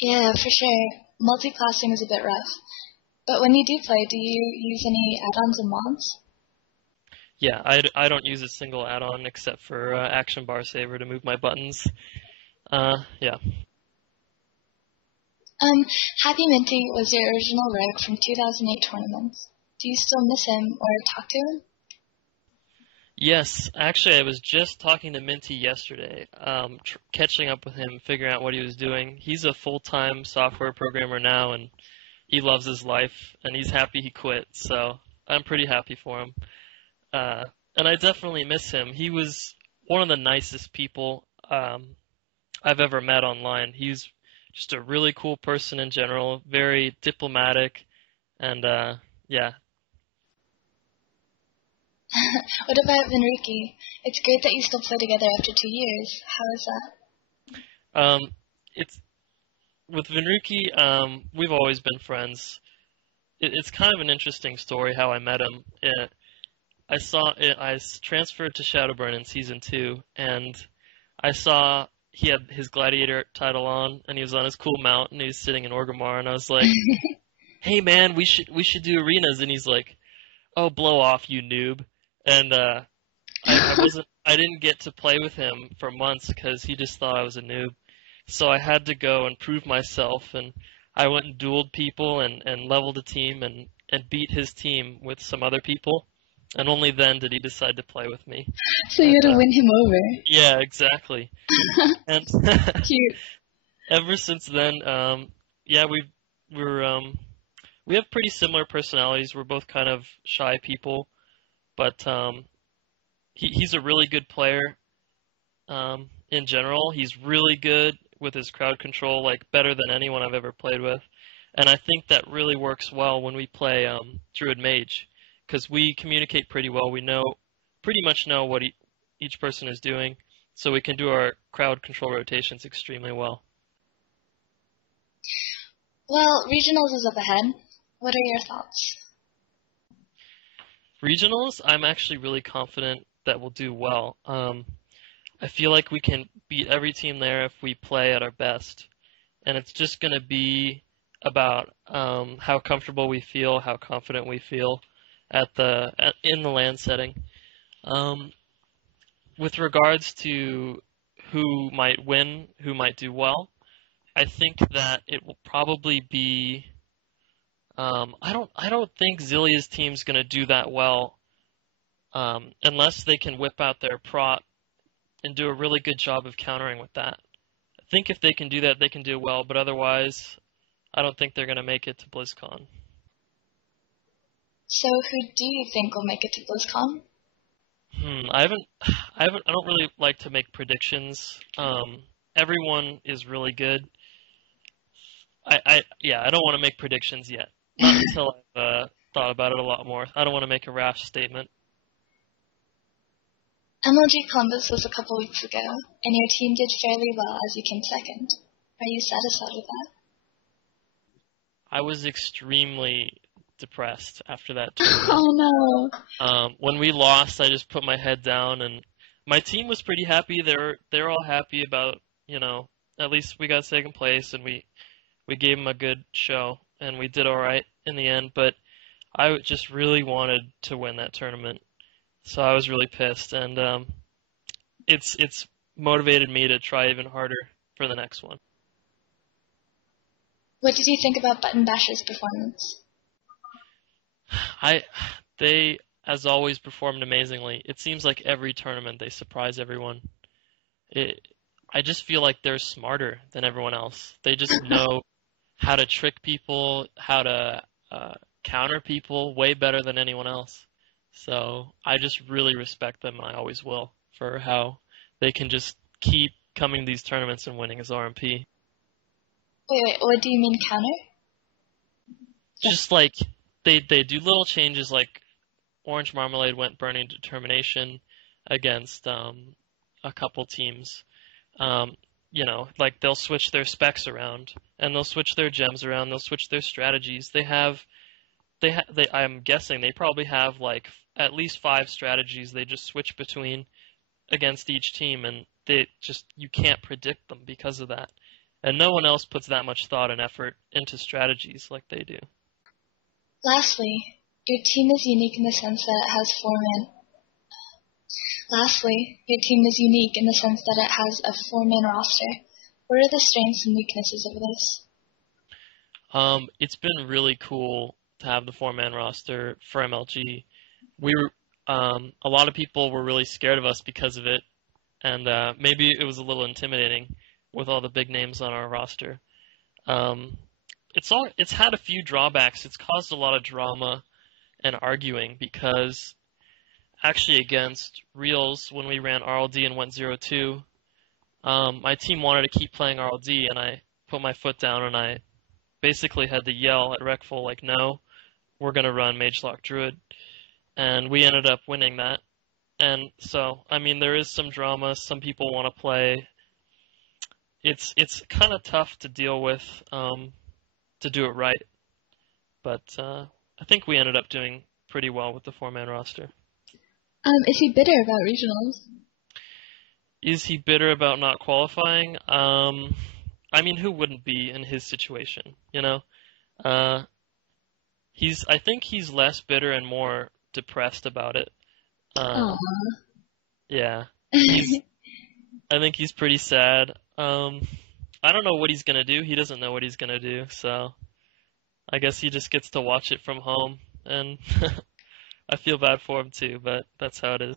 Yeah, for sure. Multi-classing is a bit rough. But when you do play, do you use any add-ons and mods? Yeah, I don't use a single add-on except for Action Bar Saver to move my buttons. Yeah. Um, Happy Minty was your original rogue from 2008 tournaments. Do you still miss him or talk to him? Yes, actually, I was just talking to Minty yesterday, catching up with him, figuring out what he was doing. He's a full-time software programmer now, and he loves his life, and he's happy he quit, so I'm pretty happy for him. Uh, and I definitely miss him. He was one of the nicest people I've ever met online. He's just a really cool person in general, very diplomatic, and yeah. What about Vinriki? It's great that you still play together after 2 years. How is that? Um, it's with Vinruki, we've always been friends. It's kind of an interesting story how I met him. I transferred to Shadowburn in season 2, and I saw he had his gladiator title on, and he was on his cool mount, and he was sitting in Orgrimmar, and I was like, "Hey man, we should do arenas," and he's like, "Oh, blow off, you noob," and I didn't get to play with him for months because he just thought I was a noob. So I had to go and prove myself, and I went and dueled people and leveled a team and beat his team with some other people. And only then did he decide to play with me. So you And had to win him over. yeah, exactly. And Cute. ever since then, yeah, we're we have pretty similar personalities. We're both kind of shy people, but he's a really good player. In general, he's really good with his crowd control, like better than anyone I've ever played with. And I think that really works well when we play Druid Mage, because we communicate pretty well. We pretty much know what each person is doing, so we can do our crowd control rotations extremely well. Well, regionals is up ahead. What are your thoughts? Regionals, I'm actually really confident that we'll do well. I feel like we can beat every team there if we play at our best. And it's just going to be about how comfortable we feel, how confident we feel in the land setting. Um, with regards to who might win, who might do well, I think that it will probably be. I don't think Zillia's team's going to do that well unless they can whip out their prot and do a really good job of countering with that. I think if they can do that, they can do well, but otherwise, I don't think they're going to make it to BlizzCon. So who do you think will make it to BlizzCon? I don't really like to make predictions. Everyone is really good. Yeah, I don't want to make predictions yet. Not until I've thought about it a lot more. I don't want to make a rash statement. MLG Columbus was a couple weeks ago, and your team did fairly well as you came second. Are you satisfied with that? I was extremely depressed after that Oh tournament. When we lost, I just put my head down, and my team was pretty happy. They're all happy about, at least we got second place, and we gave them a good show, and we did all right in the end. But I just really wanted to win that tournament, so I was really pissed, and it's motivated me to try even harder for the next one. What did you think about Button Basher's performance? They, as always, performed amazingly. It seems like every tournament they surprise everyone. I just feel like they're smarter than everyone else. They just know how to trick people, how to counter people way better than anyone else. So I just really respect them, and I always will, for how they can just keep coming to these tournaments and winning as RMP. Wait, what do you mean counter? Just like they do little changes, like Orange Marmalade went Burning Determination against a couple teams. Like they'll switch their specs around, and they'll switch their gems around, they'll switch their strategies. I'm guessing they probably have like at least 5 strategies they just switch between against each team, and you can't predict them because of that. And no one else puts that much thought and effort into strategies like they do. Lastly, your team is unique in the sense that it has a four-man roster. What are the strengths and weaknesses of this? It's been really cool to have the four-man roster for MLG. A lot of people were really scared of us because of it, and maybe it was a little intimidating with all the big names on our roster. It's had a few drawbacks. It's caused a lot of drama and arguing because actually against Reals, when we ran RLD and went 0-2, my team wanted to keep playing RLD, and I put my foot down and I basically had to yell at Recful, like, no, we're going to run Magelock Druid. And we ended up winning that. And so, I mean, there is some drama. Some people want to play. It's kind of tough to deal with, to do it right. But I think we ended up doing pretty well with the four-man roster. Is he bitter about regionals? Is he bitter about not qualifying? I mean, who wouldn't be in his situation, you know? I think he's less bitter and more depressed about it. Yeah. I think he's pretty sad. I don't know what he's gonna do. He doesn't know what he's gonna do, so I guess he just gets to watch it from home, and I feel bad for him too, but that's how it is.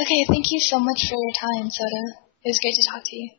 Okay, thank you so much for your time, Soda. It was great to talk to you.